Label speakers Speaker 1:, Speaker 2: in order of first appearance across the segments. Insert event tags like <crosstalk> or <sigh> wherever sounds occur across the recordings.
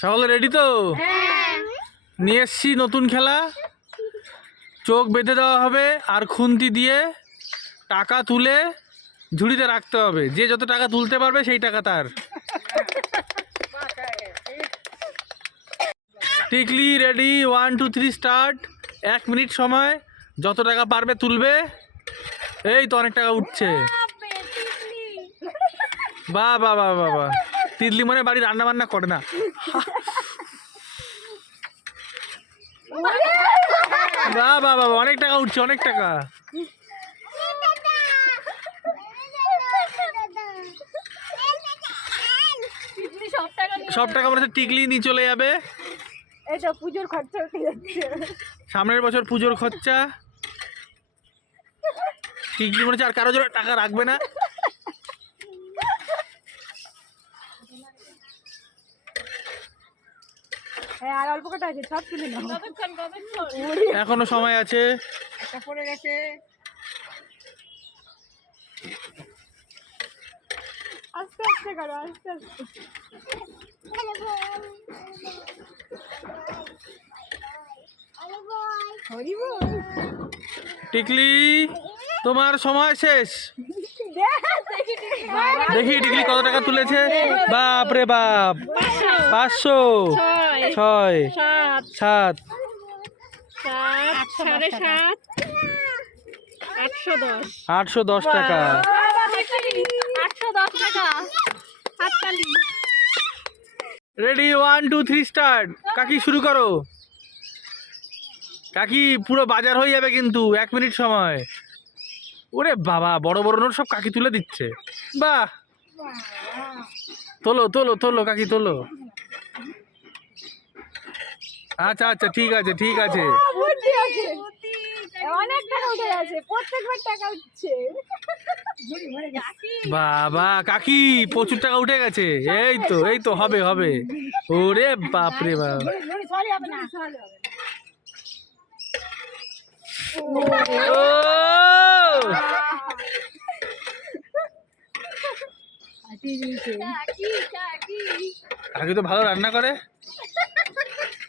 Speaker 1: সকলে রেডি তো? নিয়ে এসছি নতুন খেলা। চোখ বেঁধে দেওয়া হবে আর খুন্তি দিয়ে টাকা তুলে ঝুড়িতে রাখতে হবে। যে যত টাকা তুলতে পারবে সেই টাকা তার। টিকলি ready one two three start এক মিনিট সময় যত টাকা পারবে তুলবে। এই তো অনেক টাকা উঠছে। বা বা বা বা বা তিতলি মনে বাড়ি রান্না বান্না করে না। বা বা বা বা, অনেক টাকা উঠছে অনেক টাকা।
Speaker 2: সব টাকা
Speaker 1: মনে টিকলি নিয়ে চলে যাবে।
Speaker 2: তো পুজোর খরচা উঠে যাচ্ছে।
Speaker 1: সামনের বছর পুজোর খরচা। টিকলি মনে হচ্ছে আর কারও জন্য টাকা রাখবে না।
Speaker 2: হ্যাঁ আর অল্প কটা আছে সব তুলে নাও।
Speaker 1: এখনও সময় আছে।
Speaker 2: একটা পড়ে গেছে। আস্তে আস্তে করো আস্তে আস্তে।
Speaker 1: টিকলি তোমার সময় শেষ। দেখি টিকলি কত টাকা তুলেছে? বাপ রে বাপ। পাঁচশো।
Speaker 2: ছয়।
Speaker 1: ছয়।
Speaker 2: সাত।
Speaker 1: সাত।
Speaker 2: সাত সাড়ে সাত আটশো দশ।
Speaker 1: আটশো দশ টাকা।
Speaker 2: আটশো দশ টাকা। হাততালি।
Speaker 1: Ready one two three start কাকি শুরু করো। কাকি পুরো বাজার হয়ে যাবে কিন্তু এক মিনিট সময়। ওরে বাবা বড় বড় নোট সব কাকি তুলে দিচ্ছে। বাহ। তোলো তোলো তোলো কাকি তোলো। আচ্ছা আচ্ছা ঠিক আছে ঠিক আছে।
Speaker 2: অনেক টাকা উঠে গেছে প্রত্যেকবার টাকা উঠছে।
Speaker 1: বাবা কাকি প্রচুর টাকা উঠে গেছে। এই তো এই তো হবে হবে। ওরে বাপরে বাপ। কাকি তো ভালো রান্না করে।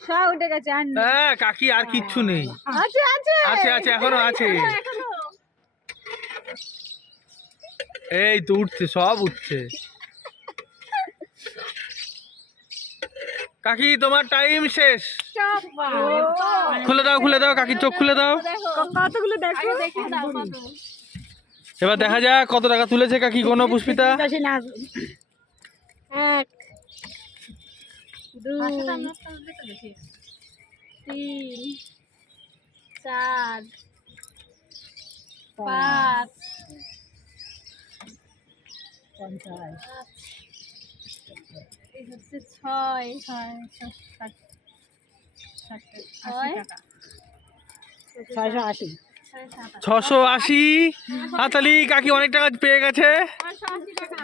Speaker 2: সব উঠে গেছে আর নেই।
Speaker 1: হ্যাঁ কাকি আর কিচ্ছু নেই।
Speaker 2: আছে আছে।
Speaker 1: আছে আছে এখনও আছে। এই তো উঠছে সব উঠছে। কাকি তোমার টাইম শেষ। খুলে দাও খুলে দাও কাকি চোখ খুলে দাও।
Speaker 2: কতগুলো দেখো? দেখি
Speaker 1: এবার দেখা যাক কত টাকা তুলেছে কাকি কোনো পুষ্পিতা।
Speaker 2: এক দুই তিন চার পাঁচ এই হচ্ছে ছয়। ছয় ষাট ষাট
Speaker 3: ছয়শো আশি।
Speaker 1: ছশো আশি? হাতালি কাকি অনেক টাকা পেয়ে গেছে?
Speaker 2: ছশো আশি টাকা।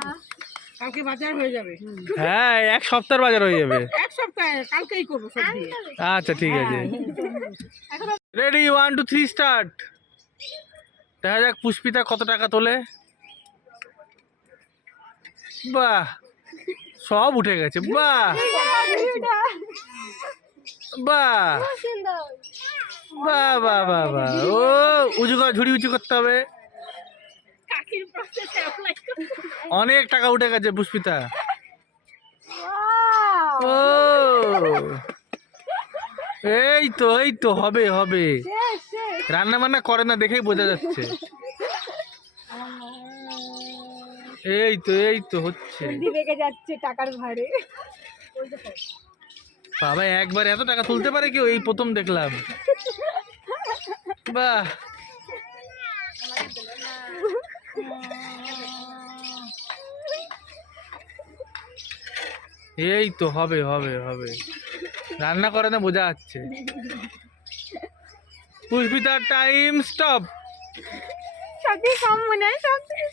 Speaker 3: কালকে বাজার হয়ে যাবে।
Speaker 1: হ্যাঁ এক সপ্তাহের বাজার হয়ে যাবে।
Speaker 3: এক সপ্তাহে কালকেই করব
Speaker 1: আচ্ছা ঠিক আছে। Ready one two three start দেখা যাক পুষ্পিতা কত টাকা তোলে। বাহ সব উঠে গেছে বাহ। বাহ। বাহ বাহ বাহ বাহ। ও উঁচু ঝুড়ি উঁচু করতে হবে। অনেক টাকা উঠে গেছে পুষ্পিতা। ও এই তো এই তো হবে হবে। রান্না বান্না করে না দেখেই বোঝা যাচ্ছে। এই তো এই তো হচ্ছে।
Speaker 2: যাচ্ছে টাকার ভারে।
Speaker 1: বাবা একবার এত টাকা তুলতে পারে কেউ? এই প্রথম দেখলাম। বাহ! এই তো হবে হবে হবে। রান্না করে না বোঝা যাচ্ছে। পুষ্পিতার টাইম স্টপ
Speaker 2: সব কম মনে হয় সব থেকে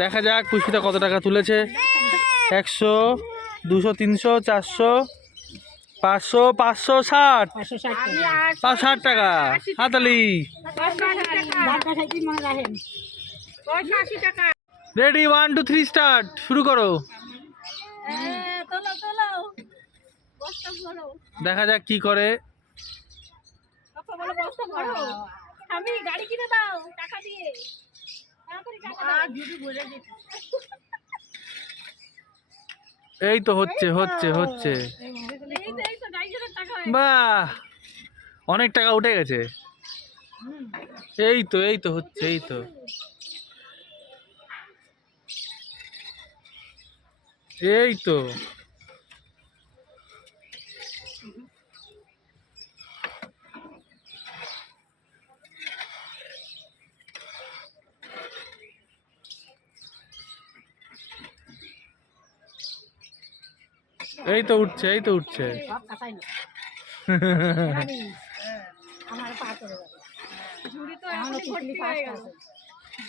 Speaker 1: দেখা যাক পুষ্পিতা কত টাকা তুলেছে। একশো দুশো তিনশো চারশো পাঁচশো পাঁচশো ষাট।
Speaker 3: পাঁচশো ষাট
Speaker 1: পাঁচ ষাট টাকা। হাতালি।
Speaker 3: মনে
Speaker 1: ready one two three start শুরু করো। দেখা যাক কি করে।
Speaker 2: পাপা বলো বস্তা ভরো। আমি গাড়ি কিনে দাও টাকা দিয়ে। তাড়াতাড়ি টাকা দাও।
Speaker 3: আর যদি বলে দিতে
Speaker 1: এই তো হচ্ছে হচ্ছে হচ্ছে। বাহ! অনেক টাকা উঠে গেছে। এই তো এই তো হচ্ছে এই তো। এই তো। এই তো উঠছে, এই তো উঠছে।
Speaker 2: ঝুড়ি তো
Speaker 3: এখনও
Speaker 2: ভর্তি হয়ে গেল।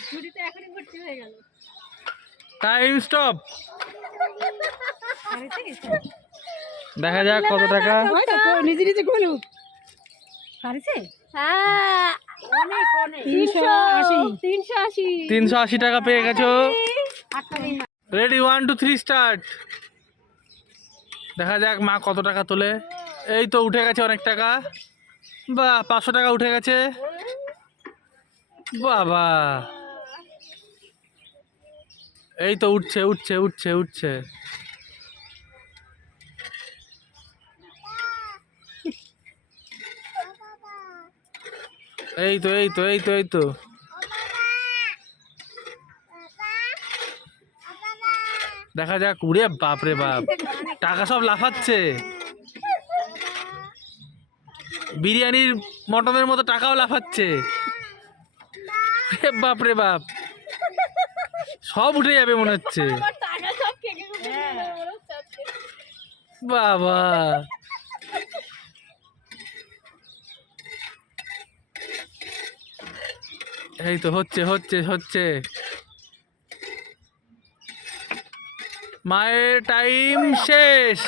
Speaker 2: ঝুড়ি তো এখনই ভর্তি হয়ে গেল।
Speaker 1: টাইম স্টপ দেখা যাক কত টাকা।
Speaker 3: নিজে নিজে কইলু পারিছে?
Speaker 2: হ্যাঁ।
Speaker 3: তিনশো আশি।
Speaker 1: টাকা পেয়ে গেছো। Ready one two three start দেখা যাক মা কত টাকা তোলে। এই তো উঠে গেছে অনেক টাকা। বা পাঁচশো টাকা উঠে গেছে। বাবা। এই তো উঠছে উঠছে উঠছে উঠছে। এই তো এই তো এই তো এই তো। দেখা যাক, উড়ে বাপ রে বাপ। টাকা সব লাফাচ্ছে। বিরিয়ানির মটনের মতো টাকাও লাফাচ্ছে। উড়ে বাপ রে বাপ। সব উঠে যাবে মনে হচ্ছে।
Speaker 2: গেছে
Speaker 1: বাবা। এই তো হচ্ছে হচ্ছে হচ্ছে। মায়ের টাইম শেষ।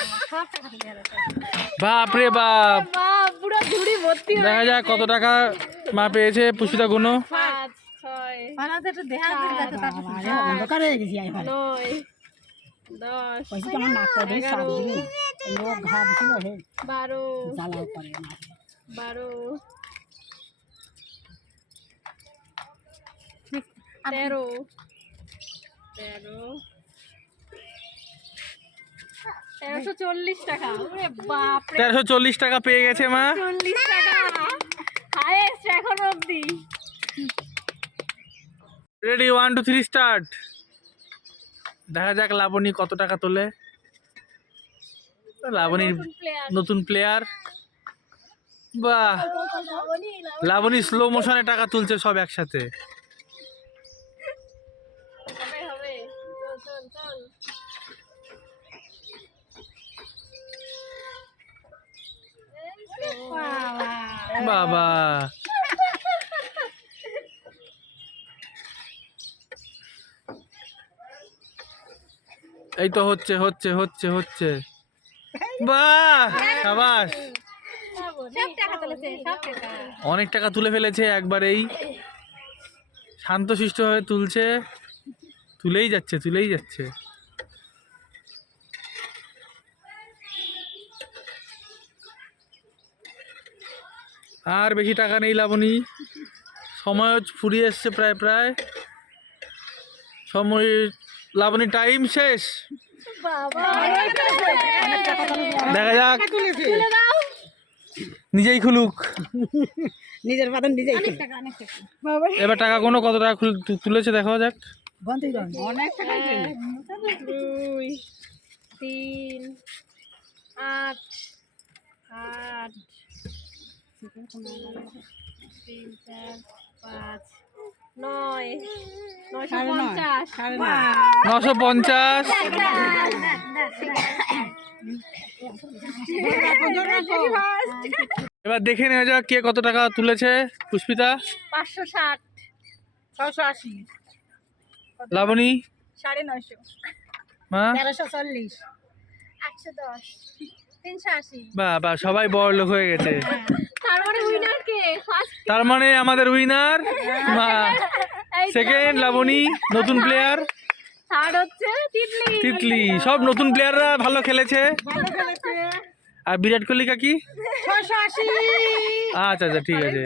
Speaker 1: বাপ রে বাপ।
Speaker 2: হয়ে
Speaker 1: দেখা যাক কত টাকা মা পেয়েছে পুষ্পিতা গুনো
Speaker 2: পাঁচ ছয়
Speaker 3: পালাতে একটু দেখা দিন যাতে তারপর অন্ধকার হয়ে গেছি
Speaker 2: বারো
Speaker 3: জ্বালাও করে
Speaker 2: বারো তেরো। তেরো। তেরোশো চল্লিশ টাকা। ওরে
Speaker 1: তেরোশো চল্লিশ টাকা পেয়ে গেছে মা।
Speaker 2: চল্লিশ টাকা। হায়েস্ট এখন অবধি।
Speaker 1: Ready one two three start দেখা যাক লাবণী কত টাকা তোলে। লাবণীর নতুন প্লেয়ার বাহ। লাবণী স্লো মোশনে টাকা তুলছে সব একসাথে।
Speaker 2: হবে হবে। চল চল চল।
Speaker 1: বাবা। এই তো হচ্ছে হচ্ছে হচ্ছে হচ্ছে। বাহ! সাবাস। অনেক টাকা তুলে ফেলেছে একবারেই। হয়ে তুলছে। তুলেই যাচ্ছে তুলেই যাচ্ছে। আর বেশি টাকা নেই লাবণী। সময় ফুরিয়ে এসছে প্রায় প্রায়। সময় লাবণী টাইম শেষ। দেখা যাক। নিজেই খুলুক।
Speaker 3: নিজের বাদন নিজেই
Speaker 1: এবার টাকা কোনো কত টাকা খুল- তুলেছে দেখা যাক।
Speaker 3: অনেক টাকা
Speaker 2: দুই তিন আট আট তিন চার পাঁচ নয়।
Speaker 1: নশো পঞ্চাশ। <laughs> এবার দেখে নেওয়া যাক কে কত টাকা তুলেছে। পুষ্পিতা?
Speaker 2: পাঁচশো ষাট।
Speaker 3: ছশো আশি।
Speaker 1: লাবণী?
Speaker 2: সাড়ে নয়শো।
Speaker 3: তেরোশো চল্লিশ।
Speaker 2: একশো দশ। তিনশো আশি।
Speaker 1: বা বা সবাই বড় লোক হয়ে গেছে
Speaker 2: তার মানে উইনার কে ফার্স্ট
Speaker 1: তার মানে আমাদের উইনার সেকেন্ড লাবণী নতুন প্লেয়ার
Speaker 2: হচ্ছে তিতলি।
Speaker 1: সব নতুন প্লেয়াররা ভালো খেলেছে। আর বিরাট কোহলি কাকি? আচ্ছা আচ্ছা ঠিক আছে।